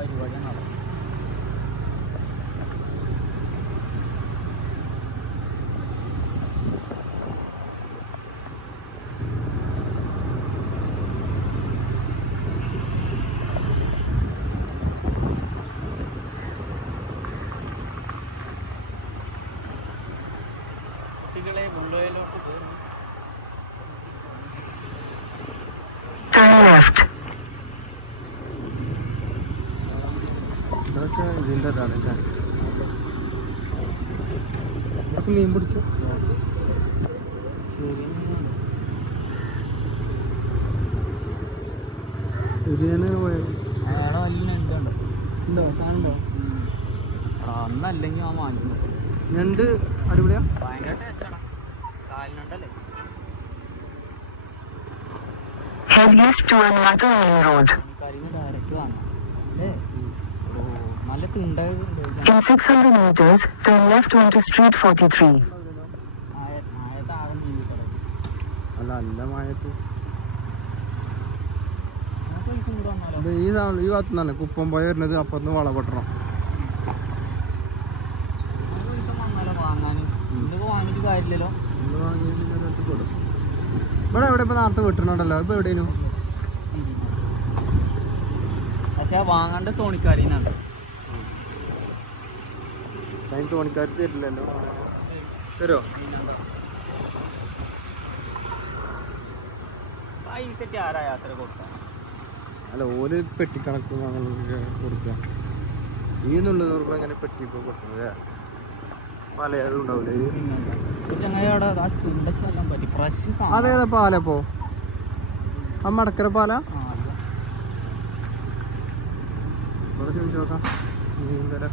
പരിപാടിയാണ് അവിടെ കുട്ടികളെ കൊണ്ടുപോയതിലോട്ട് കയറി Turn left. ഇതൊക്കെ ഇതിന്റെ ഇതാണ് അല്ലേ? ഇതൊക്കെ മീൻ പിടിച്ചു? ഇതിനെ പോയത് അന്നല്ലെങ്കിൽ ആ മാറ്റുന്നു ഞണ്ട് അടിപൊളിയാ? ഭയങ്കര കാലിനുണ്ടല്ലേ Head east to another main road. In 600 meters, turn left onto Street 43. ആയത്താകും ജീവിക്കട അല്ല നല്ല മഴയത്ത്. നമുക്ക് പൈസ കൂടെ വന്നാലോ? ഇത് ഈ ഈ ഭാഗത്തു നിന്നാണ് കുപ്പം പോയ വരുന്നത് അപ്പുറത്ത് വളപെട്ടണം. ഇവിടെ എവിടെ ഇപ്പൊ നേരത്തെ വിട്ടണുണ്ടല്ലോ ഇപ്പൊ എവിടെയും പക്ഷെ വാങ്ങാണ്ട് തോണിക്കാരിനാണ് അതിന് തോണിക്കാർ തരില്ലല്ലോ. തരോ? കൊടുക്കാം അല്ല ഓൽ പെട്ടിക്കണക്കും അങ്ങനെ കൊടുക്കുക ഈ എന്നുള്ളത് ഉറപ്പ് അങ്ങനെ പെട്ടി ഇപ്പൊ കൊടുക്കുന്നത് പല അതും ഉണ്ടാവില്ലേ അതേതാ പാലപ്പോ ആ മടക്കര പാല? ചോദിച്ചോക്കാം. ഇവിടെ ചോദിച്ചു നോക്കാം മീൻ.